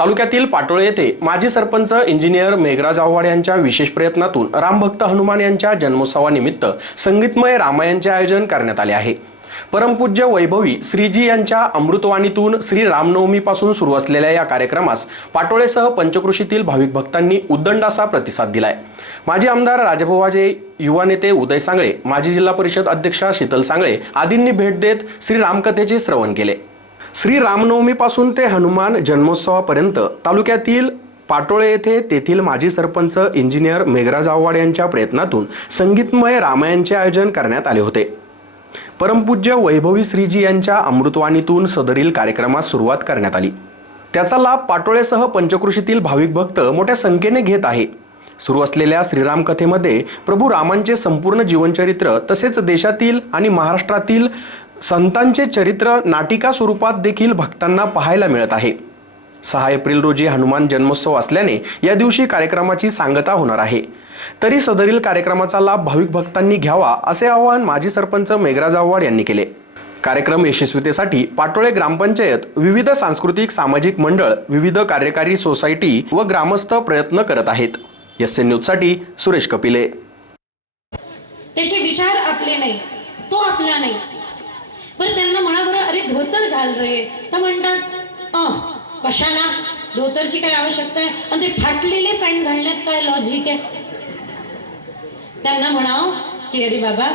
तालुक्यातील पाटोळे येथे माजी सरपंच इंजिनियर मेघराज आव्हाड यांच्या विशेष प्रयत्नातून रामभक्त हनुमान यांच्या जन्मोत्सवानिमित्त संगीतमय रामायणचे आयोजन करण्यात आले आहे. परमपूज्य वैभवी श्रीजी यांच्या अमृतवाणीतून श्री रामनवमीपासून सुरू असलेल्या या कार्यक्रमास पाटोळेसह पंचकृषीतील भाविक भक्तांनी उद्दंड असा प्रतिसाद दिलाय. माजी आमदार राजभवाजे युवा नेते उदय सांगळे माजी जिल्हा परिषद अध्यक्षा शीतल सांगळे आदींनी भेट देत श्री रामकथेचे श्रवण केले. श्री रामनवमीपासून ते हनुमान जन्मोत्सवापर्यंत तालुक्यातील पाटोळे येथे तेथील माजी सरपंच इंजिनियर मेघराज आव्हाड यांच्या प्रयत्नातून संगीतमय रामायणचे आयोजन करण्यात आले होते. परमपूज्य वैभवी श्रीजी यांच्या अमृतवाणीतून सदरील कार्यक्रमास सुरुवात करण्यात आली. त्याचा लाभ पाटोळेसह पंचकृषीतील भाविक भक्त मोठ्या संख्येने घेत आहे. सुरू असलेल्या श्रीराम कथेमध्ये प्रभू रामांचे संपूर्ण जीवनचरित्र तसेच देशातील आणि महाराष्ट्रातील संतांचे चरित्र नाटिका स्वरूपात देखील भक्तांना पाहायला मिळत आहे. सहा एप्रिल रोजी हनुमान जन्मोत्सव असल्याने या दिवशी कार्यक्रमाची सांगता होणार आहे. तरी सदरील कार्यक्रमाचा लाभ भाविक भक्तांनी घ्यावा असे आवाहन माजी सरपंच मेघराज आव्हाड यांनी केले. कार्यक्रम यशस्वीतेसाठी पाटोळे ग्रामपंचायत विविध सांस्कृतिक सामाजिक मंडळ विविध कार्यकारी सोसायटी व ग्रामस्थ प्रयत्न करत आहेत. एस एन न्यूजसाठी सुरेश कपिले. त्याचे विचार आपले नाही तो आपला नाही. पण त्यांना म्हणा बरं अरे धोतर घाल रे. तर म्हणतात अ कशाला? धोतरची काय आवश्यकता आहे? आणि ते फाटलेले पॅन्ट घालण्यात काय लॉजिक आहे? त्यांना म्हणाव की अरे बाबा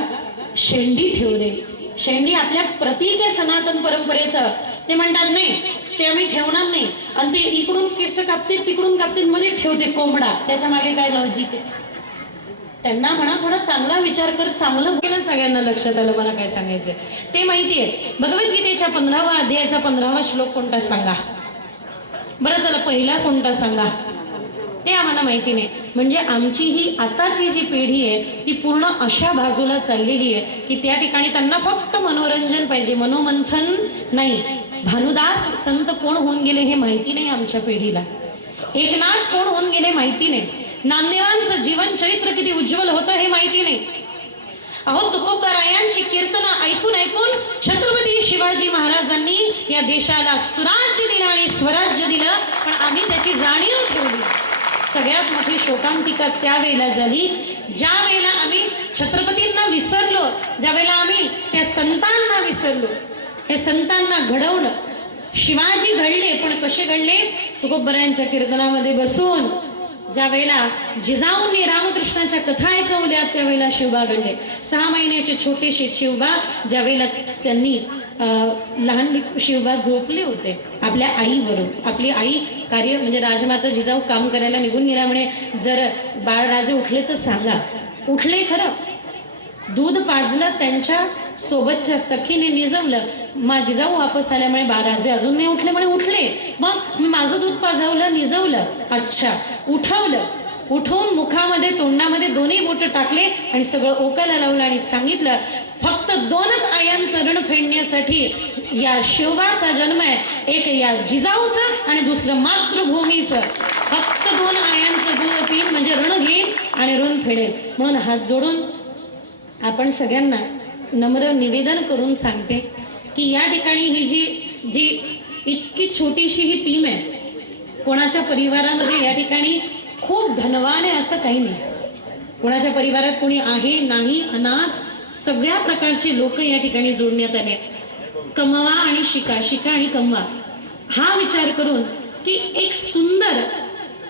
शेंडी ठेवू दे. शेंडी आपल्या प्रतीक आहे सनातन परंपरेचं. ते म्हणतात नाही ते आम्ही ठेवणार नाही. आणि ते इकडून केस कापते तिकडून कापते मध्ये ठेवते कोंबडा. त्याच्यामागे काय लॉजिक आहे? त्यांना म्हणा थोडा चांगला विचार कर चांगलं केलं सगळ्यांना लक्षात आलं मला काय सांगायचंय. ते माहिती आहे भगवद्गीतेच्या पंधरावा अध्यायाचा पंधरावा श्लोक कोणता सांगा? बरं चला पहिला कोणता सांगा? ते आम्हाला माहिती नाही. म्हणजे आमची ही आताची जी पिढी आहे ती पूर्ण अशा बाजूला चाललेली आहे की त्या ठिकाणी त्यांना फक्त मनोरंजन पाहिजे मनोमंथन नाही. भानुदास संत कोण होऊन गेले हे माहिती नाही आमच्या पिढीला. एकनाथ कोण होऊन गेले माहिती नाही. नामदेवांचं जीवन चरित्र किती उज्ज्वल होतं हे माहिती नाही. अहो तुकोबरायांची कीर्तन ऐकून ऐकून छत्रपती शिवाजी महाराजांनी या देशाला सुराज्य दिलं आणि स्वराज्य दिलं पण आम्ही त्याची जाणीव ठेवली. सगळ्यात मोठी शोकांतिका त्यावेळेला झाली. ज्या वेळेला आम्ही छत्रपतींना विसरलो ज्या वेळेला आम्ही त्या संतांना विसरलो हे संतांना घडवलं. शिवाजी घडले पण कसे घडले? तुकोबरायांच्या कीर्तनामध्ये बसून ज्या वेळेला जिजाऊंनी रामकृष्णाच्या कथा ऐकवल्या त्यावेळेला शिवबा घडले सहा महिन्याचे छोटेसे शिवबा ज्या वेळेला त्यांनी लहान शिवबा झोपले होते आपल्या आईबरोबर आपली आई कार्य म्हणजे राजमाता जिजाऊ काम करायला निघून गेल्या म्हणे जर बाळराजे उठले तर सांगा. उठले खरं. दूध पाजलं त्यांच्या सोबतच्या सखीने निजवलं. माझी जाऊ वापस आल्यामुळे बाराजे अजून नाही उठले म्हणे उठले. मग मी माझं दूध पाजवलं निजवलं. अच्छा. उठवलं. उठवून मुखामध्ये तोंडामध्ये दोन्ही बोट टाकले आणि सगळं ओकाला लावलं आणि सांगितलं फक्त दोनच आयांचं ऋण फेडण्यासाठी या शिवबाचा जन्म आहे. एक या जिजाऊचं आणि दुसरं मातृभूमीचं. फक्त दोन आयांचं दूध तीन म्हणजे ऋण घेईन आणि ऋण फेडेल म्हणून हात जोडून आपण सगळ्यांना नम्र निवेदन करून सांगते की या ठिकाणी ही जी जी इतकी छोटीशी ही टीम आहे कोणाच्या परिवारामध्ये या ठिकाणी खूप धनवान आहे असं काही नाही. कोणाच्या परिवारात कोणी आहे नाही अनाथ सगळ्या प्रकारचे लोक या ठिकाणी जोडण्यात आले कमवा आणि शिका शिका आणि कमवा. हा विचार करून की एक सुंदर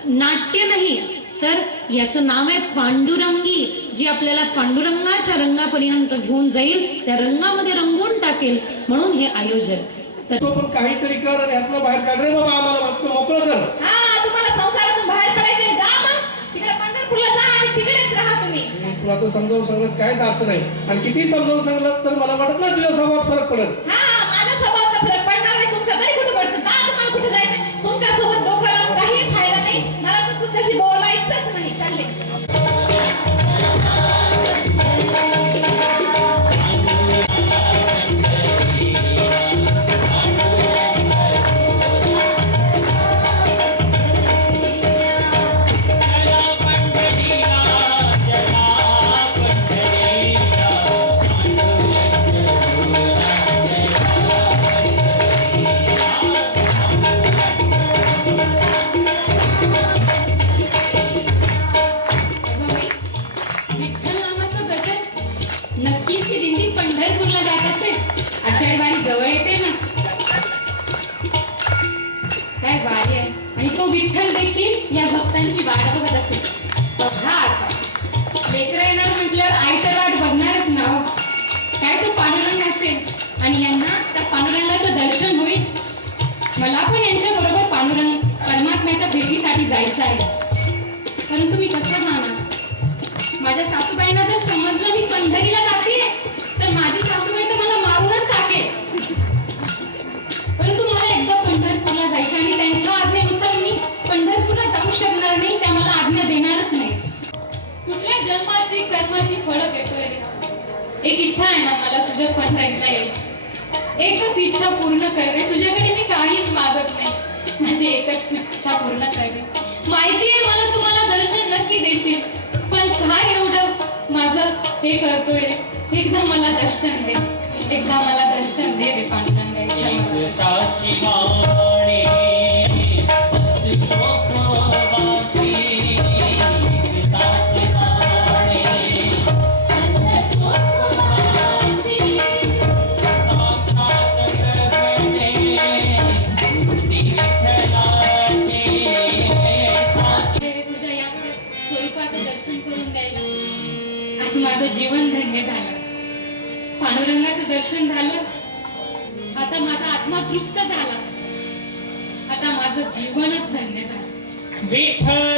नाट्य नाही तर याचं नाव आहे पांडुरंगी जी आपल्याला पांडुरंगाच्या रंगापर्यंत घेऊन जाईल त्या रंगामध्ये रंगवून टाकेल म्हणून हे आयोजन. तर तो पण काहीतरी कर यातनं बाहेर काढ रे बाबा आम्हाला वाटतं मोकळं कर. हा तुम्हाला संसारातून बाहेर पडायचंय जा मग. तिकडे पंढरपूरला जा आणि तिकडेच राहा तुम्ही. तुला तर समजावून सांगत काहीच अर्थ नाही. आणि किती समजावून सांगलं तर मला वाटत ना तुझ्या स्वभावात फरक पडत. पंढरपूरला जात असेल आषाढी वारी जवळ येते ना. काय वारी आहे. आणि तो विठ्ठल देखील या भक्तांची वाट बघत असेल. बघा लेकर येणार म्हटल्यावर आई तर वाट बघणारच ना हो. काय तो पांडुरंग असेल. आणि यांना त्या पांडुरंगाचं दर्शन होईल. मला पण यांच्या बरोबर पांडुरंग परमात्म्याच्या भेटीसाठी जायचं आहे. परंतु मी कसं जाणार? माझ्या सासूबाईंना जर समजलं मी पंढरीला जाते जन्माची कर्माची फळं देतोय एक इच्छा आहे ना मला तुझ्या पंढरीला यायची. एकच इच्छा पूर्ण करणे. तुझ्याकडे मी काहीच मागत नाही. माझी एकच इच्छा पूर्ण करणे. माहिती आहे मला तुम्हाला दर्शन नक्की देशील. पण काय एवढं माझं हे करतोय? एकदा मला दर्शन दे. एकदा मला दर्शन दे रे पांडुरंग. एकदा माझं जीवन धन्य झालं. पांडुरंगाचं दर्शन झालं. आता माझा आत्मा तृप्त झाला. आता माझं जीवनच धन्य झालं. विठ्ठल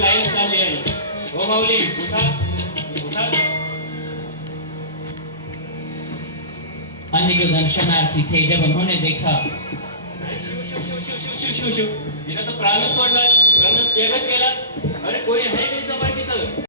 लाईन चालली आहे. हो माऊली अन्य जो दर्शनार्थी थे जब उन्होंने देखा. शिव शिव शिव शिव शिव शिव शिव शिव. इथं एक केला अरे कोणी आहे